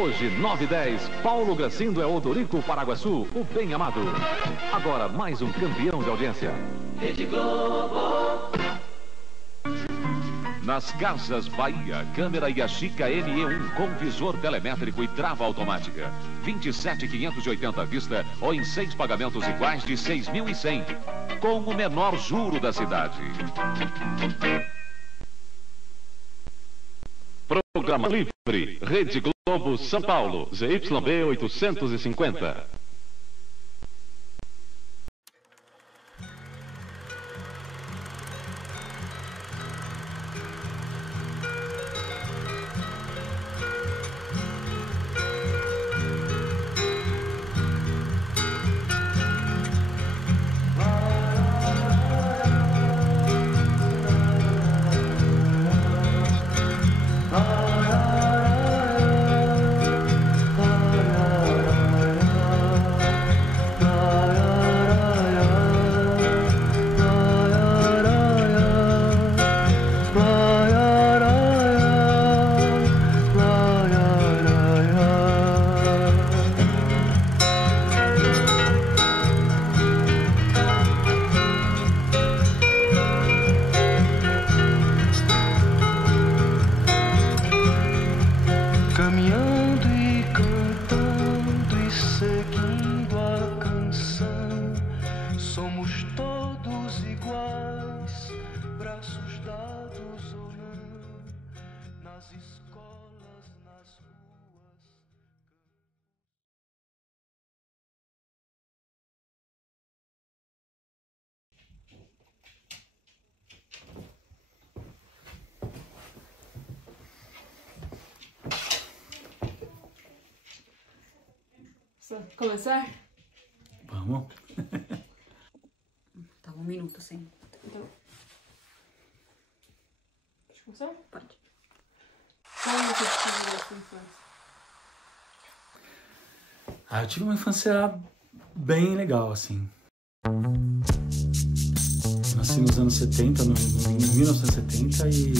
Hoje, 9h10, Paulo Gracindo é Odorico Paraguaçu, o bem amado. Agora, mais um campeão de audiência. Rede Globo. Nas Casas Bahia, câmera Yashica ME1 com visor telemétrico e trava automática. 27.580 à vista ou em 6 pagamentos iguais de 6.100, com o menor juro da cidade. Programa livre, Rede Globo São Paulo, ZYB 850. Começar? Vamos. Tá, 1 minuto, sim. Então... Pode começar? Pode. Qual é o que você teve da sua infância? Eu tive uma infância bem legal, assim. Nasci nos anos 70, em 1970, e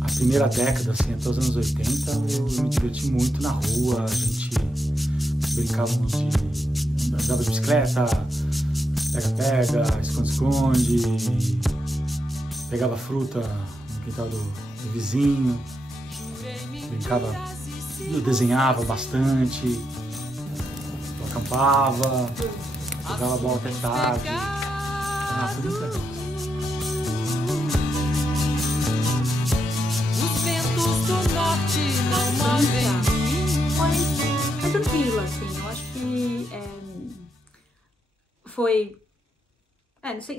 a primeira década, assim, até os anos 80, eu me diverti muito na rua. A gente brincávamos andava de bicicleta, pega-pega, esconde-esconde, pegava fruta no quintal do vizinho, brincava, eu desenhava bastante, eu acampava, jogava bola até tarde. Nossa, muito legal. Os ventos do norte não movem. Foi tranquila, assim. Eu acho que foi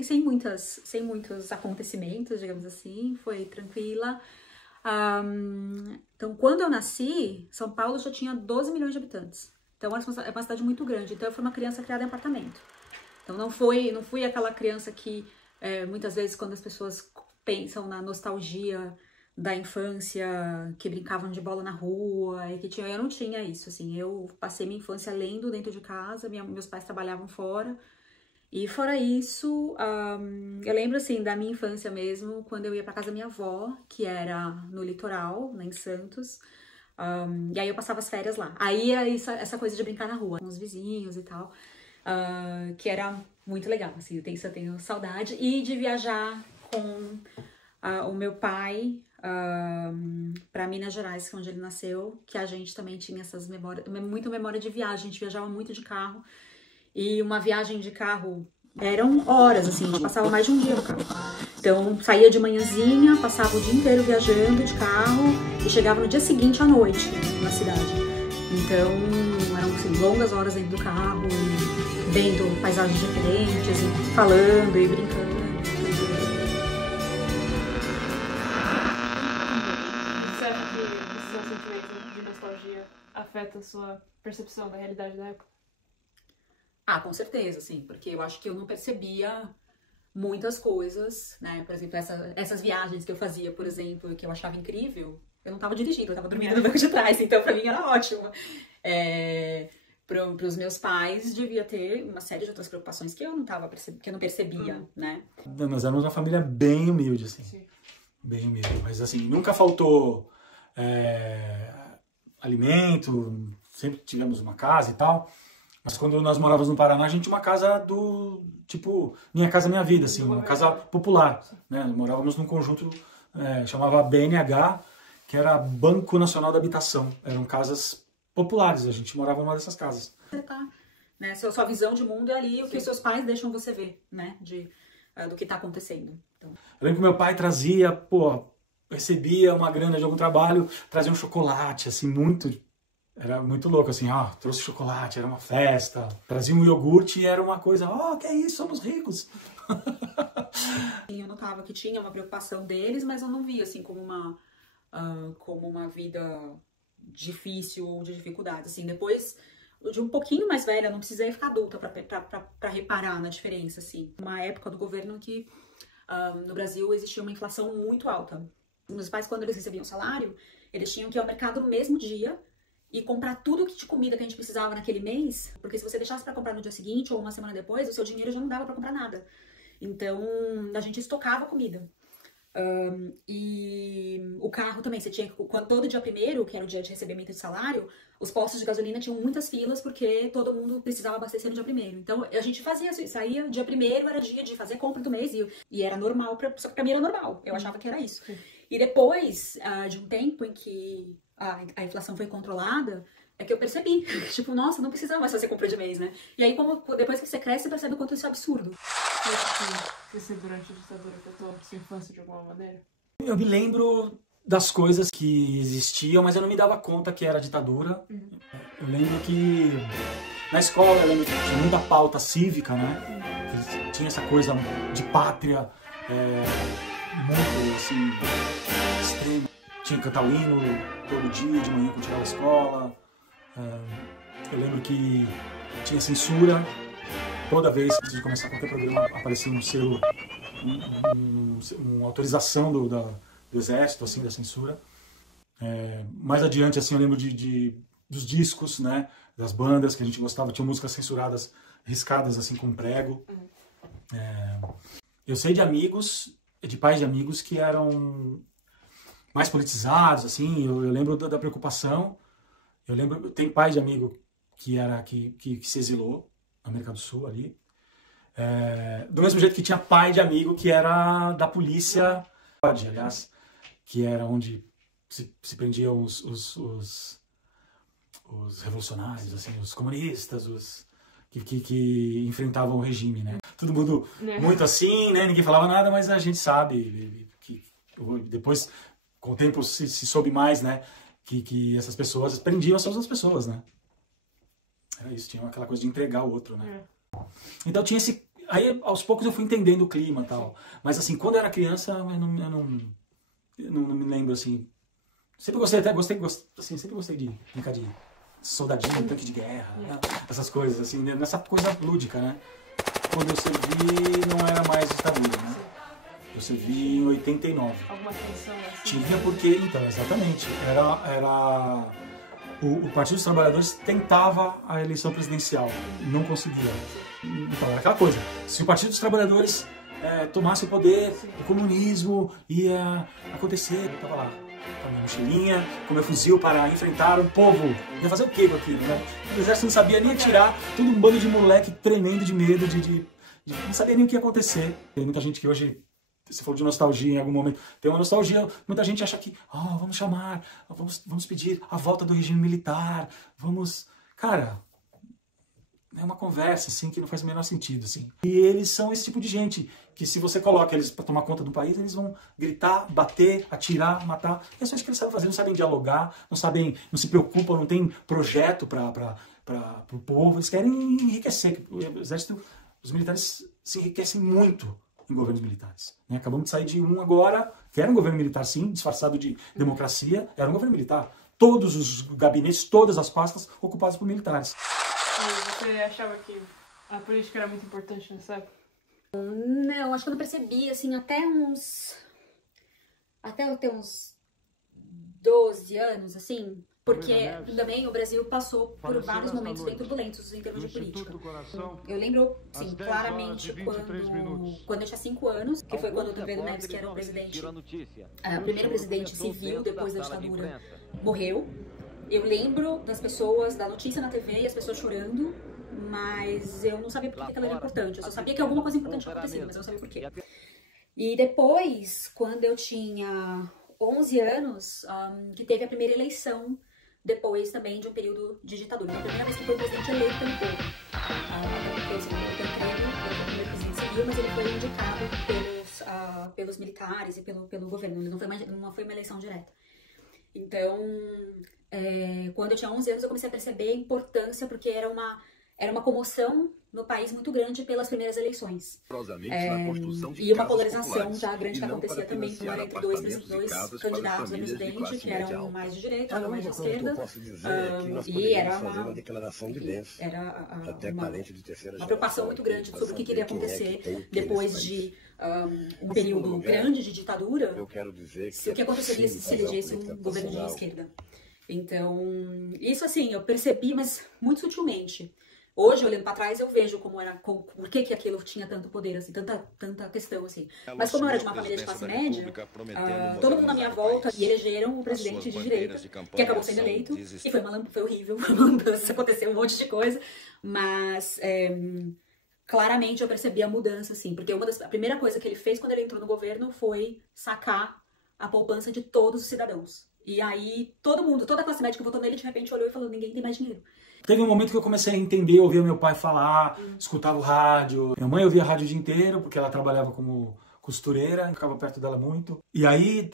sem muitos acontecimentos, digamos assim. Foi tranquila. Então, quando eu nasci, São Paulo já tinha 12 milhões de habitantes. Então, é uma cidade muito grande. Então, eu fui uma criança criada em apartamento. Então, não fui aquela criança que, muitas vezes, quando as pessoas pensam na nostalgia da infância, que brincavam de bola na rua, e que eu não tinha isso, assim. Eu passei minha infância lendo dentro de casa, meus pais trabalhavam fora. E fora isso, eu lembro, assim, da minha infância mesmo, quando eu ia pra casa da minha avó, que era no litoral, né, em Santos. E aí eu passava as férias lá. Aí essa coisa de brincar na rua, com os vizinhos e tal, que era muito legal, assim, eu tenho saudade. E de viajar com o meu pai para Minas Gerais, que é onde ele nasceu, que a gente também tinha essas muita memória de viagem, a gente viajava muito de carro. E uma viagem de carro eram horas, assim, a gente passava mais de um dia no carro. Então, saía de manhãzinha, passava o dia inteiro viajando de carro e chegava no dia seguinte à noite na cidade. Então, eram assim, longas horas dentro do carro, e vendo paisagens diferentes, e falando e brincando. Você acha que esse seu sentimento de nostalgia afeta a sua percepção da realidade da época? Com certeza, sim, porque eu acho que eu não percebia muitas coisas, né? Por exemplo, essas viagens que eu fazia, por exemplo, que eu achava incrível, eu não estava dirigindo, eu estava dormindo no banco de trás, então pra mim era ótimo. Para os meus pais devia ter uma série de outras preocupações que eu não percebia, né? Nós éramos uma família bem humilde, assim. Sim. Bem humilde, mas assim, nunca faltou alimento, sempre tivemos uma casa e tal. Mas quando nós morávamos no Paraná, a gente tinha uma casa do tipo Minha Casa Minha Vida, assim, uma casa popular, né? Morávamos num conjunto, chamava BNH, que era Banco Nacional da Habitação. Eram casas populares, a gente morava numa dessas casas. Né? Sua visão de mundo é ali o que os seus pais deixam você ver, né? Do que está acontecendo. Então... Eu lembro que meu pai trazia, recebia uma grana de algum trabalho, trazia um chocolate, assim, era muito louco, assim, trouxe chocolate, era uma festa, trazia um iogurte e era uma coisa, que é isso, somos ricos. Eu notava que tinha uma preocupação deles, mas eu não via, assim, como uma vida difícil ou de dificuldade, assim, depois... De um pouquinho mais velha, não precisei ficar adulta para reparar na diferença, assim. Uma época do governo que no Brasil existia uma inflação muito alta. Meus pais, quando eles recebiam salário, eles tinham que ir ao mercado no mesmo dia e comprar tudo de comida que a gente precisava naquele mês, porque se você deixasse para comprar no dia seguinte ou uma semana depois, o seu dinheiro já não dava para comprar nada. Então, a gente estocava comida. E o carro também, você tinha todo dia 1º, que era o dia de recebimento de salário, os postos de gasolina tinham muitas filas porque todo mundo precisava abastecer no dia 1º. Então a gente fazia isso, saía dia 1º, era dia de fazer compra do mês e era normal, só que pra mim era normal, eu achava que era isso. E depois de um tempo em que a inflação foi controlada, é que eu percebi, tipo, nossa, não precisava mais fazer compra de mês, né? E aí, depois que você cresce, você percebe o quanto isso é absurdo. Crescer durante a ditadura afetou a sua infância de alguma maneira? Eu me lembro das coisas que existiam, mas eu não me dava conta que era ditadura. Eu lembro que na escola, eu lembro que tinha muita pauta cívica, né? Tinha essa coisa de pátria, muito, assim, extrema. Tinha que cantar o hino todo dia, de manhã, quando chegava à escola. Eu lembro que tinha censura. Toda vez, antes de começar qualquer programa, aparecia um selo, uma autorização do exército, assim, da censura. Mais adiante, assim, eu lembro dos discos, né, das bandas que a gente gostava, tinha músicas censuradas, riscadas, assim, com prego. Eu sei de amigos, de pais de amigos que eram mais politizados, assim, eu lembro da preocupação. Eu lembro, tem pai de amigo que se exilou na América do Sul ali. Do mesmo jeito que tinha pai de amigo que era da polícia, aliás, que era onde se prendiam os revolucionários, assim, os comunistas, os que enfrentavam o regime, né? Todo mundo muito assim, né? Ninguém falava nada, mas a gente sabe que depois, com o tempo, se soube mais, né? Que essas pessoas prendiam as outras pessoas, né? Era isso, tinha aquela coisa de entregar o outro, né? Então tinha esse... Aí, aos poucos, eu fui entendendo o clima e tal. Mas, assim, quando eu era criança, eu não me lembro, assim... Sempre gostei de brincar de soldadinho, tanque de guerra, né? Essas coisas, assim, nessa coisa lúdica, né? Quando eu servi, não era mais ditadura, né? Eu servi em 89. Alguma tensão assim? Tinha porque, então, exatamente, o Partido dos Trabalhadores tentava a eleição presidencial, não conseguia. Então, era aquela coisa, se o Partido dos Trabalhadores tomasse o poder, o comunismo ia acontecer. Eu estava lá, com a minha mochilinha, com meu fuzil para enfrentar um povo. Ia fazer o quê com aquilo, né? O exército não sabia nem atirar, todo um bando de moleque tremendo de medo, não sabia nem o que ia acontecer. Tem muita gente que hoje... Você falou de nostalgia em algum momento. Tem uma nostalgia, muita gente acha que vamos pedir a volta do regime militar, Cara, é uma conversa, assim, que não faz o menor sentido, assim. E eles são esse tipo de gente, que se você coloca eles para tomar conta do país, eles vão gritar, bater, atirar, matar. É só isso que eles sabem fazer, não sabem dialogar, não se preocupam, não tem projeto para o povo. Eles querem enriquecer. O exército, os militares se enriquecem muito em governos militares. Acabamos de sair de um agora, que era um governo militar, sim, disfarçado de democracia, era um governo militar. Todos os gabinetes, todas as pastas ocupadas por militares. E você achava que a política era muito importante nessa época? Não, acho que eu não percebi, assim, até eu ter uns 12 anos, assim, porque também o Brasil passou por vários momentos bem turbulentos em termos de política. Eu lembro, sim, claramente quando eu tinha 5 anos, que foi quando o Tancredo Neves, que era o presidente, o primeiro presidente civil depois da ditadura, morreu. Eu lembro das pessoas, da notícia na TV e as pessoas chorando, mas eu não sabia por que aquilo era importante. Eu só sabia que alguma coisa importante tinha acontecido, mas eu não sabia por quê. E depois, quando eu tinha 11 anos, que teve a primeira eleição, depois também de um período de ditadura. Então, a primeira vez que foi um presidente eleito pelo povo. Ele foi o primeiro presidente civil, mas ele foi indicado pelos militares e pelo governo. Ele não foi uma eleição direta. Então, quando eu tinha 11 anos, eu comecei a perceber a importância, porque era uma comoção no país muito grande pelas primeiras eleições. E uma polarização já grande que acontecia também, como era entre dois candidatos a presidente, que eram mais de direita, mais de esquerda, e era uma preocupação muito grande sobre o que iria acontecer depois de um período grande de ditadura, se o que aconteceria se elegesse um governo de esquerda. Então, isso assim, eu percebi, mas muito sutilmente. Hoje, olhando para trás, eu vejo por que aquilo tinha tanto poder, assim, tanta questão, assim. Mas como eu era de uma família de classe média, todo mundo na minha volta e elegeram o presidente de direita, que acabou sendo eleito, e foi horrível, foi uma mudança, aconteceu um monte de coisa, mas claramente eu percebi a mudança, assim, porque a primeira coisa que ele fez quando ele entrou no governo foi sacar a poupança de todos os cidadãos. E aí, toda a classe média que votou nele, de repente olhou e falou, ninguém tem mais dinheiro. Teve um momento que eu comecei a entender, ouvia meu pai falar, escutava o rádio. Minha mãe ouvia rádio o dia inteiro, porque ela trabalhava como costureira, ficava perto dela muito. E aí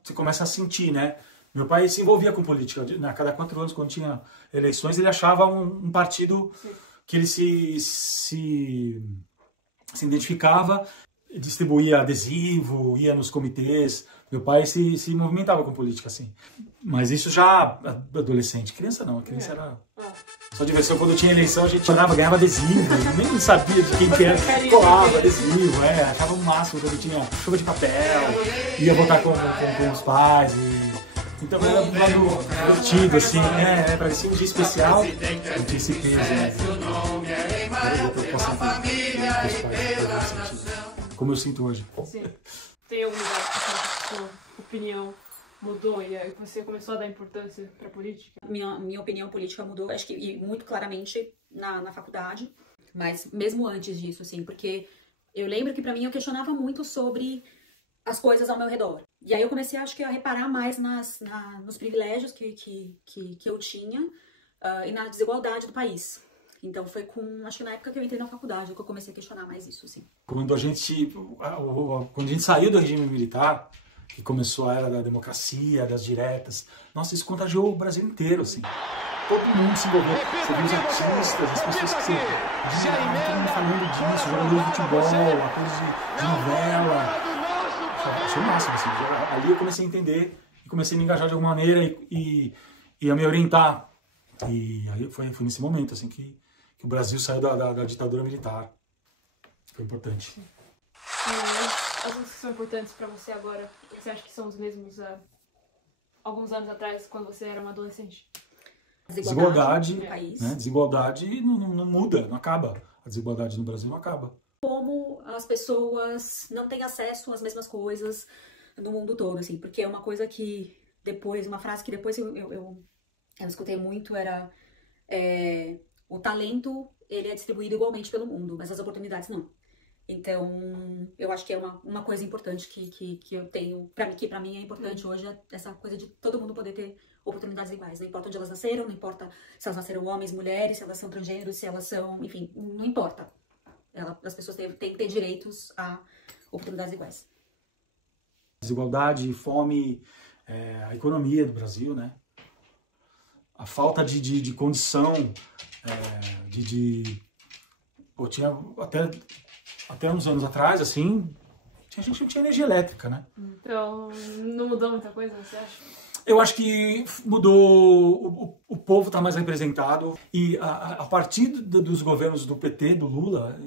você começa a sentir, né? Meu pai se envolvia com política. A cada 4 anos, quando tinha eleições, ele achava um partido que ele se identificava, distribuía adesivo, ia nos comitês. Meu pai se movimentava com política, assim. Mas isso já adolescente. Criança não, criança era só diversão. Quando tinha eleição, a gente chorava, ganhava adesivo. Nem sabia de quem que era. Colava adesivo, achava o máximo quando tinha chuva de papel. Ia votar com os pais. Então era um lado divertido, assim, parecia um dia especial. Não tinha esse peso, né? Como eu sinto hoje. Sim. Tem algum lugar que a sua opinião mudou e você começou a dar importância para a política? Minha opinião política mudou, acho que muito claramente na faculdade, mas mesmo antes disso, assim, porque eu lembro que para mim eu questionava muito sobre as coisas ao meu redor. E aí eu comecei, acho que, a reparar mais nos privilégios que eu tinha e na desigualdade do país. Então foi acho que na época que eu entrei na faculdade que eu comecei a questionar mais isso, assim. Quando a gente saiu do regime militar, que começou a era da democracia, das diretas, nossa, isso contagiou o Brasil inteiro, assim. Todo mundo se envolveu. Você viu os artistas, as pessoas que todo mundo falando disso, jogadores de futebol, atores de novela. Achei o máximo, assim. Ali eu comecei a entender e comecei a me engajar de alguma maneira e a me orientar. E aí foi nesse momento, assim, que o Brasil saiu da ditadura militar. Foi importante. As coisas que são importantes para você agora, você acha que são os mesmos há alguns anos atrás, quando você era uma adolescente? Desigualdade no país. Né? Desigualdade não muda, não acaba. A desigualdade no Brasil não acaba. Como as pessoas não têm acesso às mesmas coisas no mundo todo, assim, porque é uma coisa que depois, uma frase que depois eu escutei muito era o talento, ele é distribuído igualmente pelo mundo, mas as oportunidades não. Então, eu acho que é uma coisa importante que eu tenho, que pra mim é importante hoje, essa coisa de todo mundo poder ter oportunidades iguais. Não importa onde elas nasceram, não importa se elas nasceram homens, mulheres, se elas são transgêneros, se elas são, enfim, não importa. As pessoas têm que ter direitos a oportunidades iguais. Desigualdade, fome, a economia do Brasil, né? A falta de condição, tinha até uns anos atrás, assim, a gente não tinha energia elétrica, né? Então, não mudou muita coisa, você acha? Eu acho que mudou, o povo está mais representado e a partir dos governos do PT, do Lula,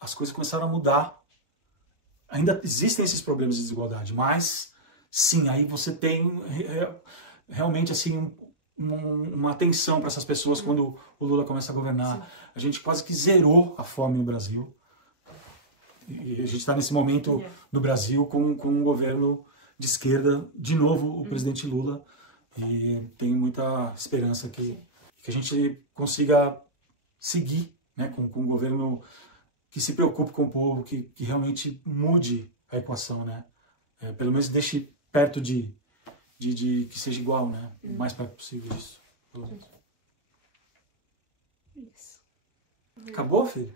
as coisas começaram a mudar. Ainda existem esses problemas de desigualdade, mas sim, aí você tem realmente assim uma atenção para essas pessoas quando o Lula começa a governar. Sim. A gente quase que zerou a fome no Brasil. E a gente está nesse momento no Brasil com um governo de esquerda, de novo o presidente Lula E tenho muita esperança que a gente consiga seguir, né, com um governo que se preocupe com o povo, que realmente mude a equação, né? Pelo menos deixe perto de que seja igual, né? O mais perto possível disso. Isso. Acabou, filho?